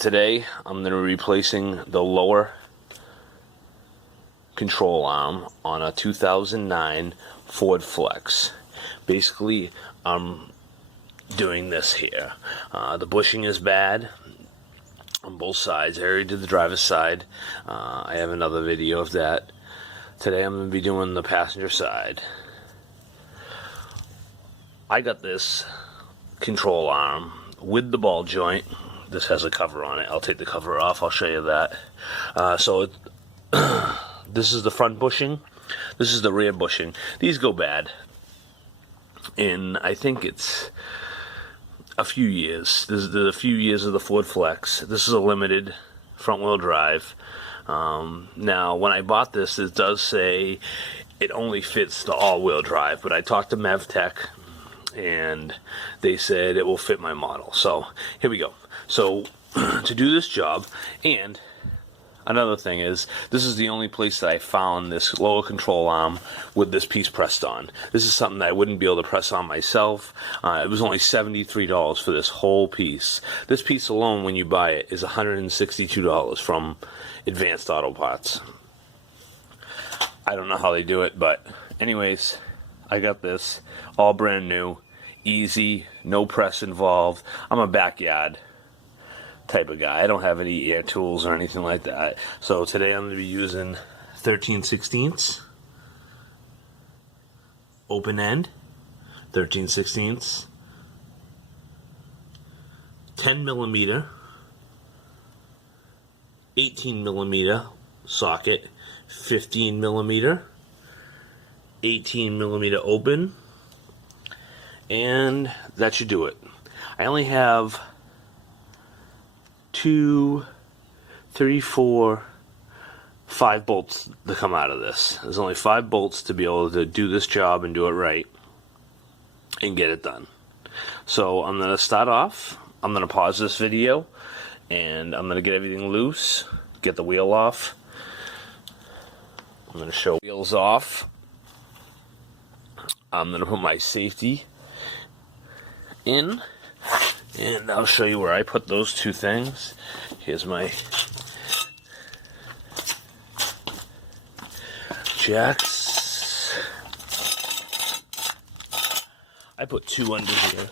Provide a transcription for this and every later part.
Today I'm going to be replacing the lower control arm on a 2009 Ford Flex. Basically, I'm doing this here. The bushing is bad on both sides. I already did the driver's side. I have another video of that. Today I'm going to be doing the passenger side. I got this control arm with the ball joint. This has a cover on it. I'll take the cover off. I'll show you that. This is the front bushing. This is the rear bushing. These go bad. And I think it's a few years. This is a few years of the Ford Flex. This is a limited front-wheel drive. Now, when I bought this, it does say it only fits the all-wheel drive. But I talked to MevTech, and they said it will fit my model. So here we go. So to do this job, and another thing is, this is the only place that I found this lower control arm with this piece pressed on. This is something that I wouldn't be able to press on myself. It was only $73 for this whole piece. This piece alone, when you buy it, is $162 from Advanced Auto Parts. I don't know how they do it, but anyways, I got this all brand new, easy, no press involved. I'm a backyard type of guy. I don't have any air tools or anything like that. So today I'm going to be using 13/16 open end, 13/16, 10 millimeter, 18 millimeter socket, 15 millimeter, 18 millimeter open, and that should do it. I only have 2, 3, 4, 5 bolts to come out of this. There's only 5 bolts to be able to do this job and do it right and get it done. So I'm going to start off. I'm going to pause this video and I'm going to get everything loose, get the wheel off. I'm going to show wheels off. I'm going to put my safety in, and I'll show you where I put those two things. Here's my jacks. I put 2 under here.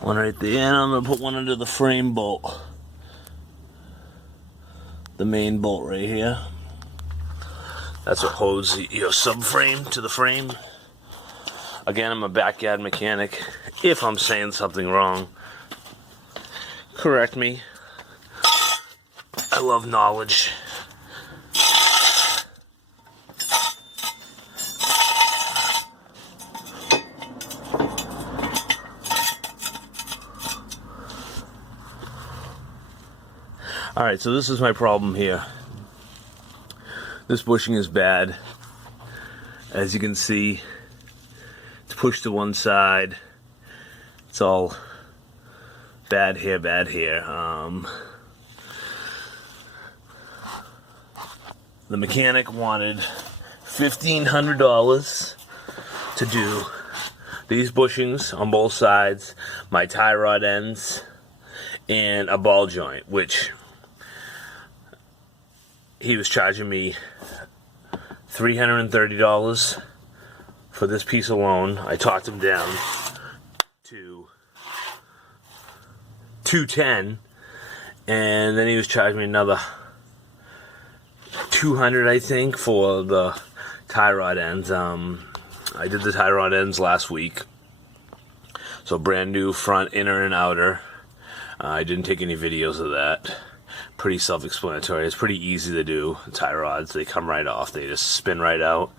One right there, and I'm going to put one under the frame bolt. The main bolt right here. That's what holds your subframe to the frame. Again, I'm a backyard mechanic. If I'm saying something wrong, correct me. I love knowledge. Alright, so this is my problem here. This bushing is bad. As you can see, it's pushed to one side. It's all bad here, bad here. The mechanic wanted $1,500 to do these bushings on both sides, my tie rod ends, and a ball joint, which he was charging me $330 for this piece alone. I talked him down to $210, and then he was charging me another $200, I think, for the tie rod ends. I did the tie rod ends last week, so brand new front, inner, and outer. I didn't take any videos of that. Pretty self-explanatory. It's pretty easy to do. Tie rods, they come right off. They just spin right out.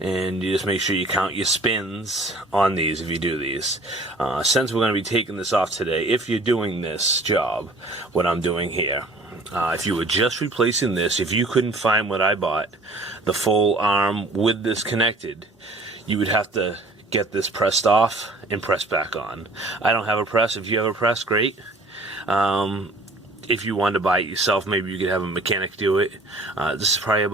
And you just make sure you count your spins on these if you do these. Since we're going to be taking this off today, if you're doing this job, what I'm doing here, if you were just replacing this, if you couldn't find what I bought, the full arm with this connected, you would have to get this pressed off and pressed back on. I don't have a press. If you have a press, great. if you wanted to buy it yourself, maybe you could have a mechanic do it. This is probably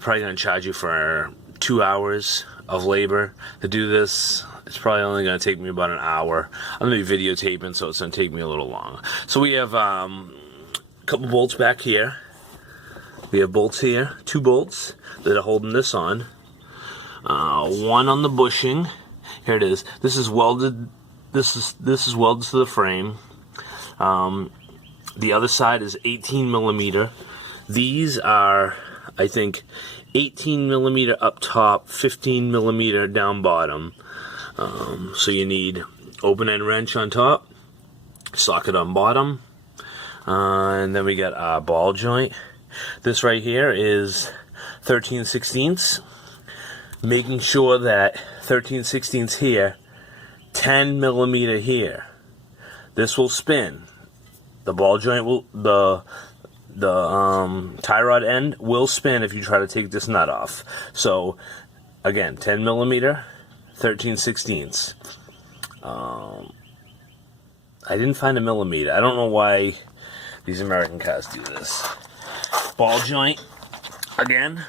probably going to charge you for 2 hours of labor to do this. It's probably only going to take me about an hour. I'm going to be videotaping, so it's going to take me a little long. So we have a couple bolts back here. We have bolts here, 2 bolts that are holding this on. One on the bushing. Here it is. This is welded. This is welded to the frame. The other side is 18 millimeter. These are, I think, 18 millimeter up top, 15 millimeter down bottom. So you need open end wrench on top, socket on bottom, and then we got our ball joint. This right here is 13/16, making sure that 13/16 here, 10 millimeter here. This will spin. The ball joint will, the tie rod end will spin if you try to take this nut off. So again, 10 millimeter, 13/16. I didn't find a millimeter. I don't know why these American cars do this. Ball joint, again,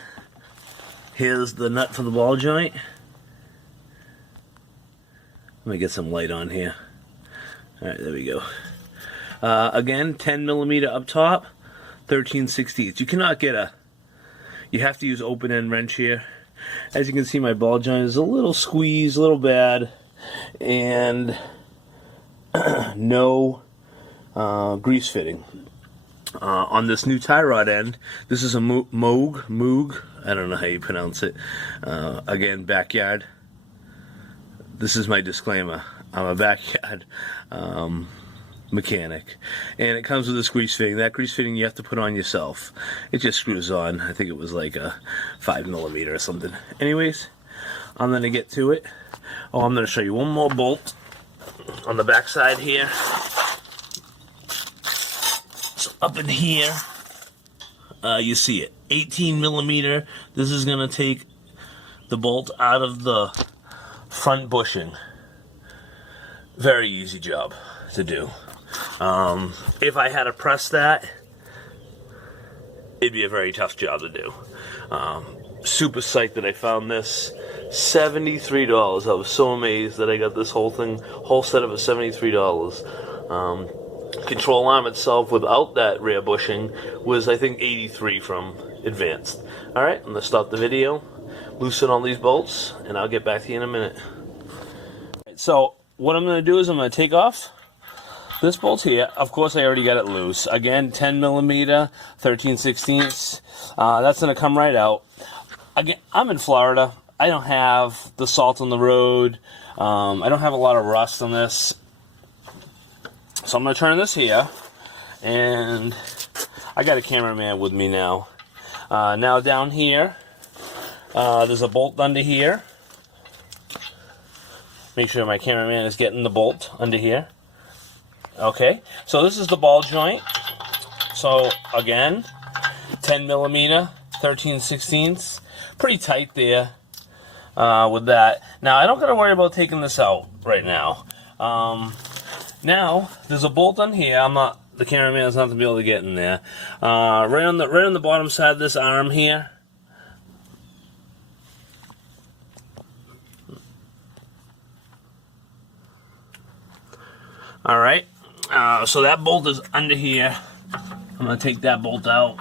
here's the nut for the ball joint. Let me get some light on here. Alright, there we go. Again, 10 millimeter up top, 13/16. You cannot get you have to use open end wrench here. As you can see, my ball joint is a little squeezed, a little bad, and no grease fitting. On this new tie rod end, this is a Moog, I don't know how you pronounce it. Again, backyard. This is my disclaimer. I'm a backyard mechanic, and it comes with this grease fitting. That grease fitting you have to put on yourself. It just screws on. I think it was like a 5 millimeter or something. Anyways, I'm gonna get to it. Oh, I'm gonna show you one more bolt on the back side here. So up in here, you see it, 18 millimeter. This is gonna take the bolt out of the front bushing. Very easy job to do. If I had to press that, it'd be a very tough job to do. Super psyched that I found this. $73. I was so amazed that I got this whole setup at $73. Control arm itself without that rear bushing was, I think, $83 from Advanced. Alright, I'm going to stop the video, loosen all these bolts, and I'll get back to you in a minute. So what I'm going to do is I'm going to take off this bolt here. Of course, I already got it loose. Again, 10 millimeter, 13/16. That's going to come right out. Again, I'm in Florida. I don't have the salt on the road. I don't have a lot of rust on this. So I'm going to turn this here. And I got a cameraman with me now. Now down here, there's a bolt under here. Make sure my cameraman is getting the bolt under here. Okay, so this is the ball joint. So again, 10 millimeter, 13/16. Pretty tight there with that. Now I don't got to worry about taking this out right now. Now there's a bolt on here. The cameraman's not gonna be able to get in there. Right on the bottom side of this arm here. All right. So that bolt is under here. I'm going to take that bolt out.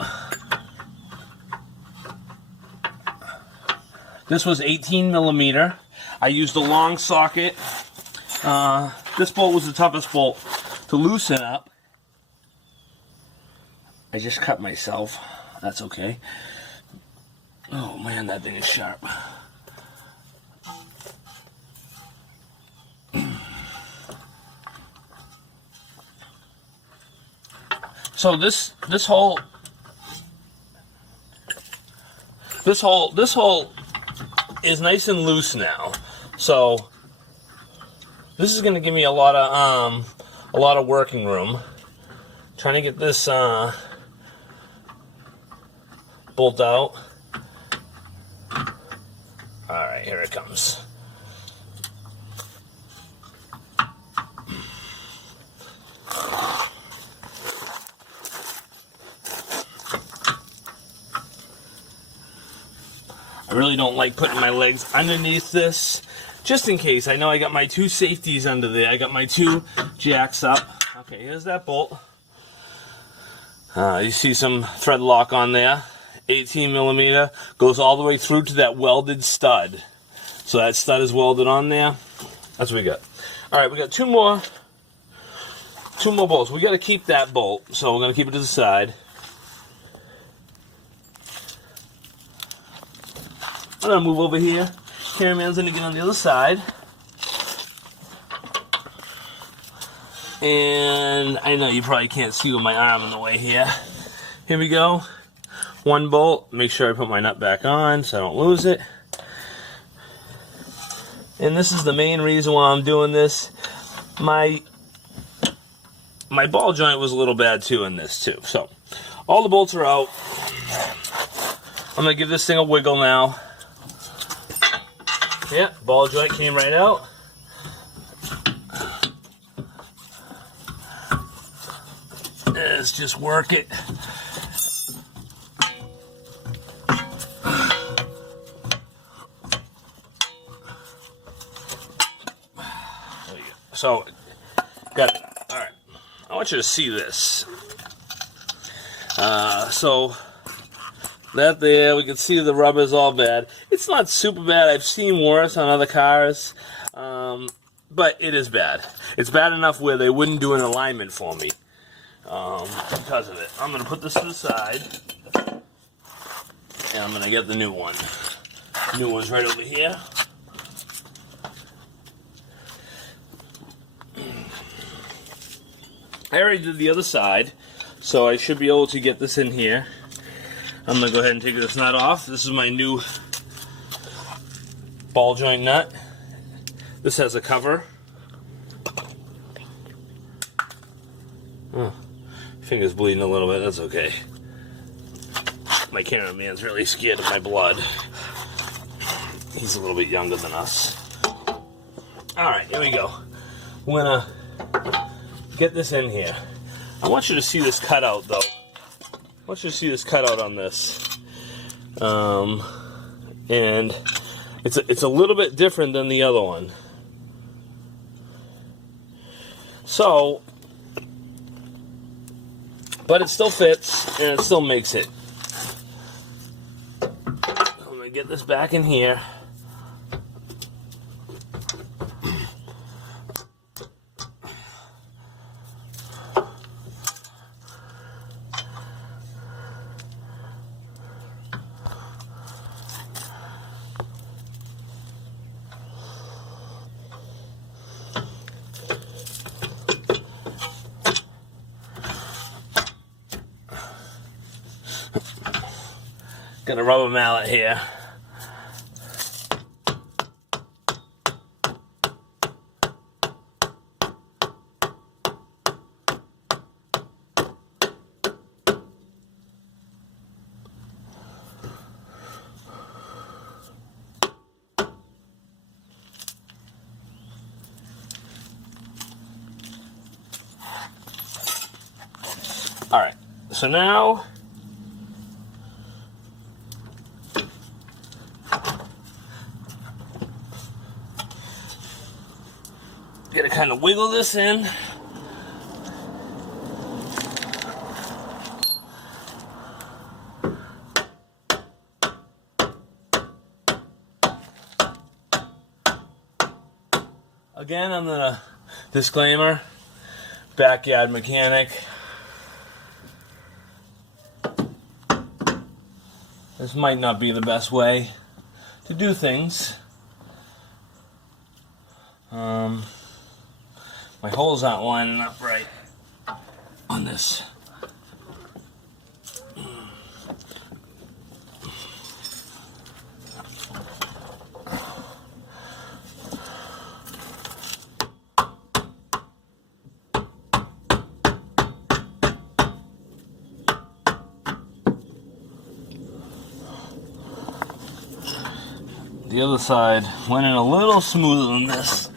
This was 18 millimeter. I used a long socket. This bolt was the toughest bolt to loosen up. I just cut myself. That's okay. Oh man, that thing is sharp. So this hole is nice and loose now. So this is going to give me a lot of working room. Trying to get this bolt out. All right, here it comes. I really don't like putting my legs underneath this, just in case. I know I got my 2 safeties under there. I got my 2 jacks up. Okay, here's that bolt. You see some thread lock on there. 18 millimeter, goes all the way through to that welded stud. So that stud is welded on there. That's what we got. All right, we got two more bolts. We got to keep that bolt, so we're going to keep it to the side. I'm going to move over here. Cameraman's going to get on the other side. And I know you probably can't see with my arm in the way here. Here we go. 1 bolt. Make sure I put my nut back on so I don't lose it. And this is the main reason why I'm doing this. My ball joint was a little bad too in this too. So all the bolts are out. I'm going to give this thing a wiggle now. Yeah, ball joint came right out. Let's just work it. So, got it. All right. I want you to see this. So, that there, we can see the rubber's all bad. It's not super bad. I've seen worse on other cars, but it is bad. It's bad enough where they wouldn't do an alignment for me because of it. I'm going to put this to the side, and I'm going to get the new one. The new one's right over here. I already did the other side, so I should be able to get this in here. I'm going to go ahead and take this nut off. This is my new ball joint nut. This has a cover. Oh, finger's bleeding a little bit, that's okay. My cameraman's really scared of my blood. He's a little bit younger than us. Alright, here we go. I'm going to get this in here. I want you to see this cutout though. I want you to see this cutout on this. And it's a little bit different than the other one. So, but it still fits and it still makes it. I'm gonna get this back in here. Got a rubber mallet here. All right, so now gotta kind of wiggle this in. Again, I'm gonna disclaimer, backyard mechanic. This might not be the best way to do things. My holes aren't lining up right on this. The other side went in a little smoother than this.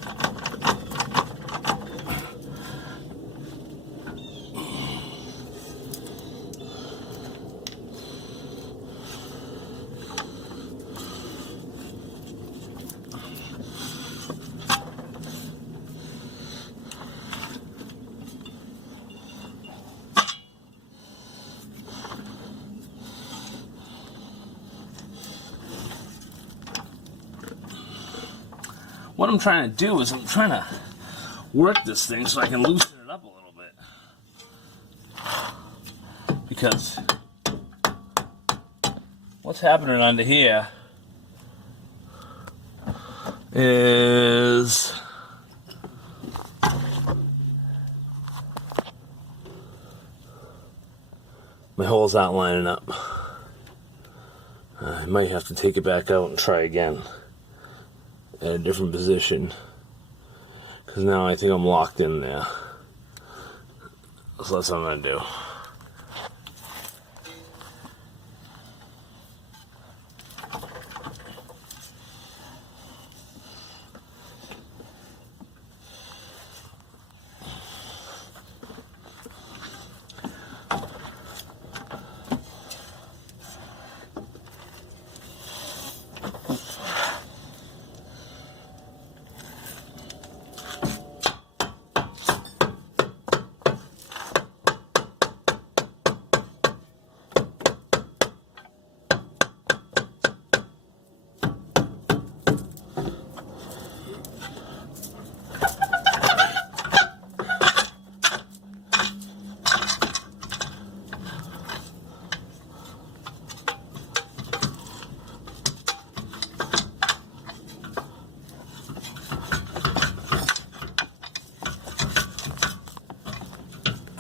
what I'm trying to do is I'm trying to work this thing so I can loosen it up a little bit. Because what's happening under here is my holes aren't lining up. I might have to take it back out and try again at a different position, because now I think I'm locked in there. So that's what I'm going to do.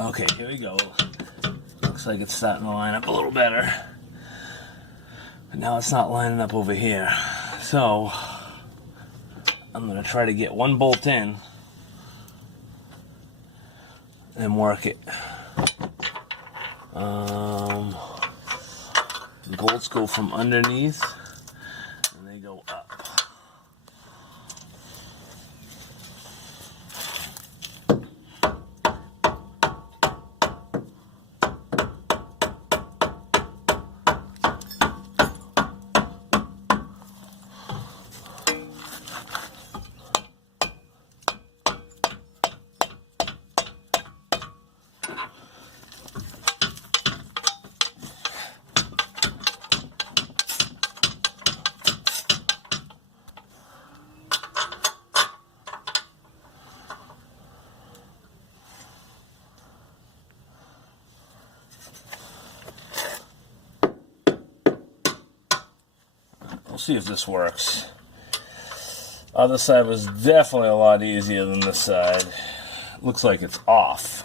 Okay, here we go. Looks like it's starting to line up a little better. But now it's not lining up over here. So, I'm going to try to get one bolt in and work it. Bolts go from underneath and they go up. See if this works. Other side was definitely a lot easier than this side. Looks like it's off.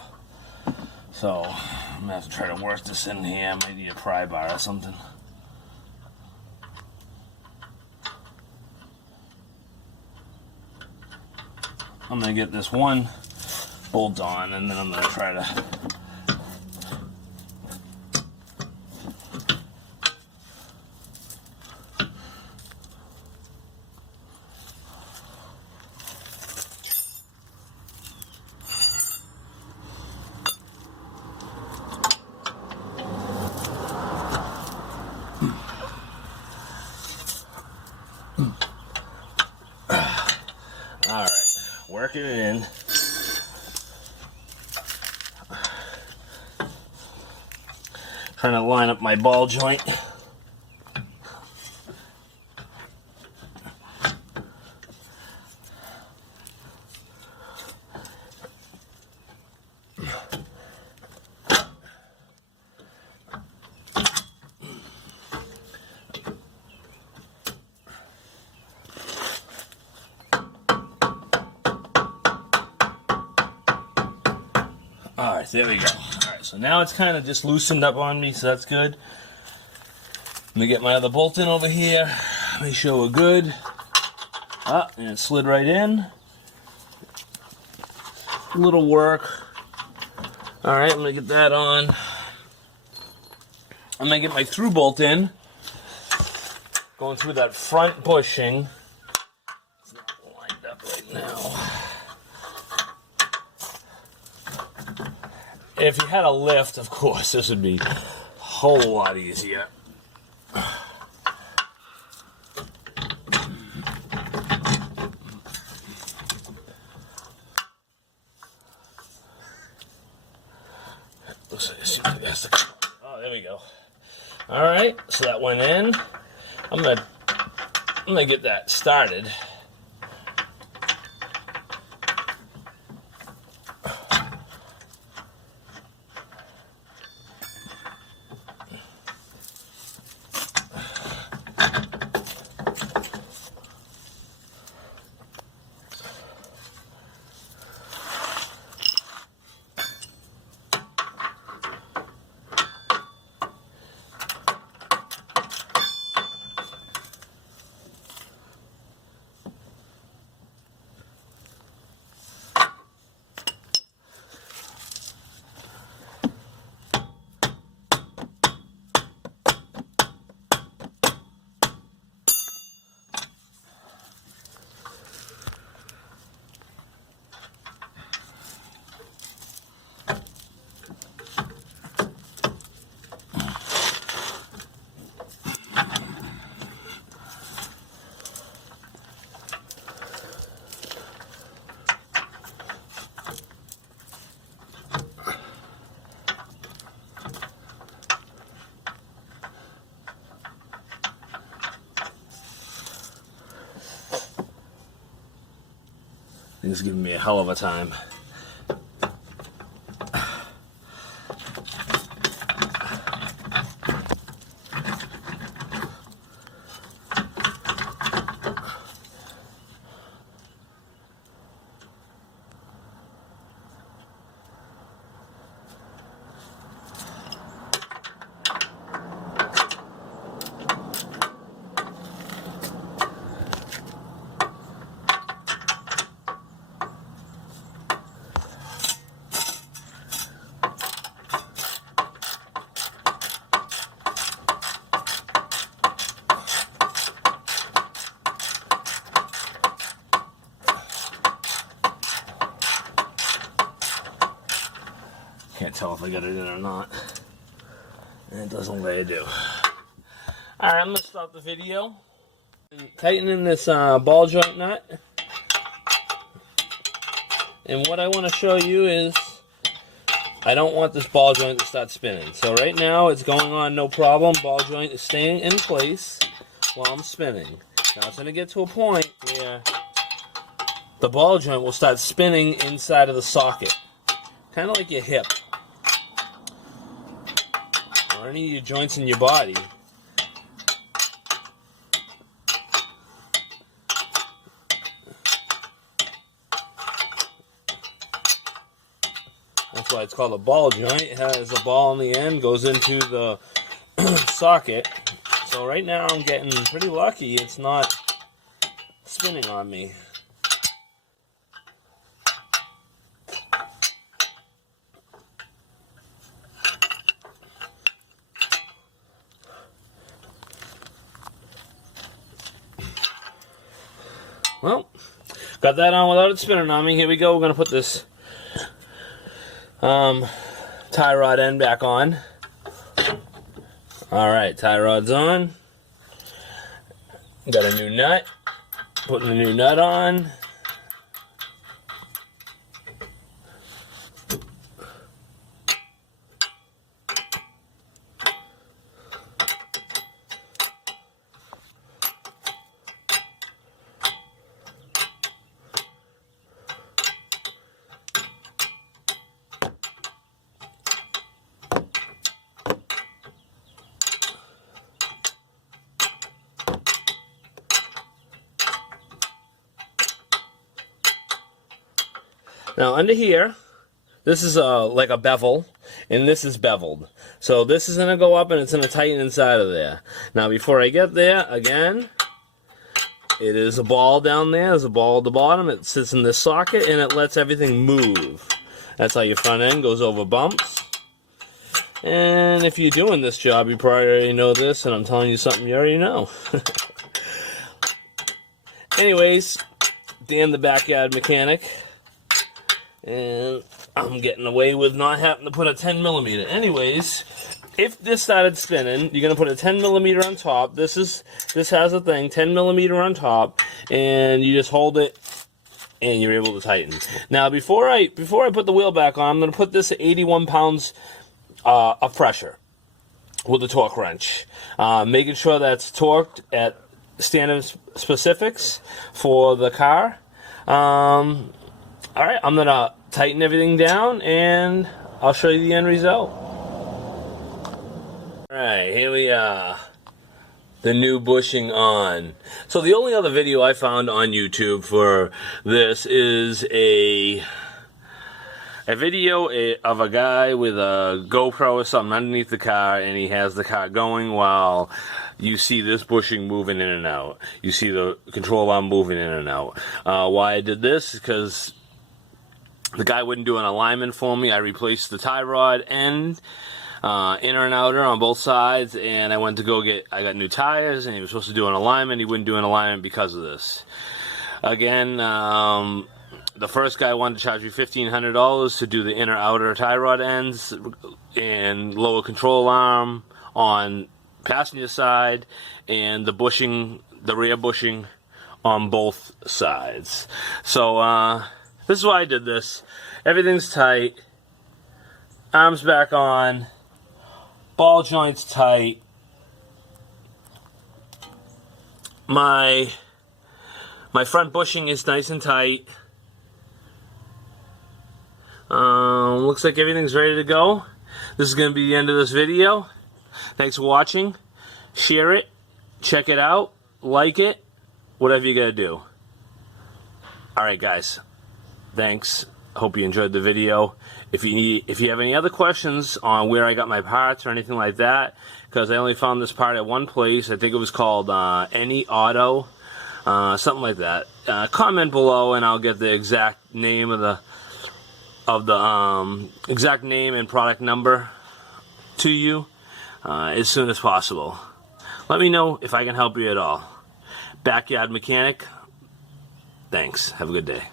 So I'm gonna have to try to work this in here, maybe a pry bar or something. I'm gonna get this one bolt on and then I'm gonna try to work it in. Trying to line up my ball joint. Alright, there we go. Alright, so now it's kind of just loosened up on me, so that's good. Let me get my other bolt in over here. Make sure we're good. Ah, and it slid right in. Little work. Alright, I'm going to get that on. I'm going to get my through bolt in. Going through that front bushing. It's not lined up right now. If you had a lift, of course, this would be a whole lot easier. Looks like it seems like it has to come. Oh, there we go. All right, so that went in. I'm gonna get that started. Thing's giving me a hell of a time. Can't tell if I got it in or not. And it doesn't let it do. Alright, I'm going to stop the video. Tightening this ball joint nut. And what I want to show you is I don't want this ball joint to start spinning. So right now it's going on no problem. Ball joint is staying in place while I'm spinning. Now it's going to get to a point where the ball joint will start spinning inside of the socket. Kind of like your hip. Or any of your joints in your body. That's why it's called a ball joint. It has a ball on the end, goes into the socket. So right now I'm getting pretty lucky. It's not spinning on me. Well, got that on without it spinning on me. Here we go. We're going to put this tie rod end back on. Alright, tie rod's on. Got a new nut. Putting the new nut on. Now under here, this is like a bevel, and this is beveled. So this is going to go up and it's going to tighten inside of there. Now before I get there, again, it is a ball down there. There's a ball at the bottom. It sits in this socket and it lets everything move. That's how your front end goes over bumps. And if you're doing this job, you probably already know this, and I'm telling you something you already know. Anyways, Dan the Backyard Mechanic. And I'm getting away with not having to put a 10 millimeter. Anyways, if this started spinning, you're gonna put a 10 millimeter on top. This has a thing, 10 millimeter on top, and you just hold it, and you're able to tighten. Now, before I put the wheel back on, I'm gonna put this at 81 pounds of pressure with the torque wrench, making sure that's torqued at standard specifics for the car. Alright, I'm going to tighten everything down and I'll show you the end result. Alright, here we are. The new bushing on. So the only other video I found on YouTube for this is a video of a guy with a GoPro or something underneath the car, and he has the car going while you see this bushing moving in and out. You see the control arm moving in and out. Why I did this is because the guy wouldn't do an alignment for me. I replaced the tie rod end, inner and outer on both sides, and I went to go I got new tires, and he was supposed to do an alignment. He wouldn't do an alignment because of this. Again, the first guy wanted to charge me $1,500 to do the inner outer tie rod ends and lower control arm on passenger side, and the bushing, the rear bushing on both sides. So, this is why I did this. Everything's tight. Arms back on. Ball joints tight. My front bushing is nice and tight. Looks like everything's ready to go. This is going to be the end of this video. Thanks for watching. Share it, check it out, like it, whatever you gotta do. Alright guys, thanks. Hope you enjoyed the video. If you have any other questions on where I got my parts or anything like that, because I only found this part at one place, I think it was called Any Auto, something like that. Comment below and I'll get the exact name of the exact name and product number to you as soon as possible. Let me know if I can help you at all. Backyard Mechanic. Thanks. Have a good day.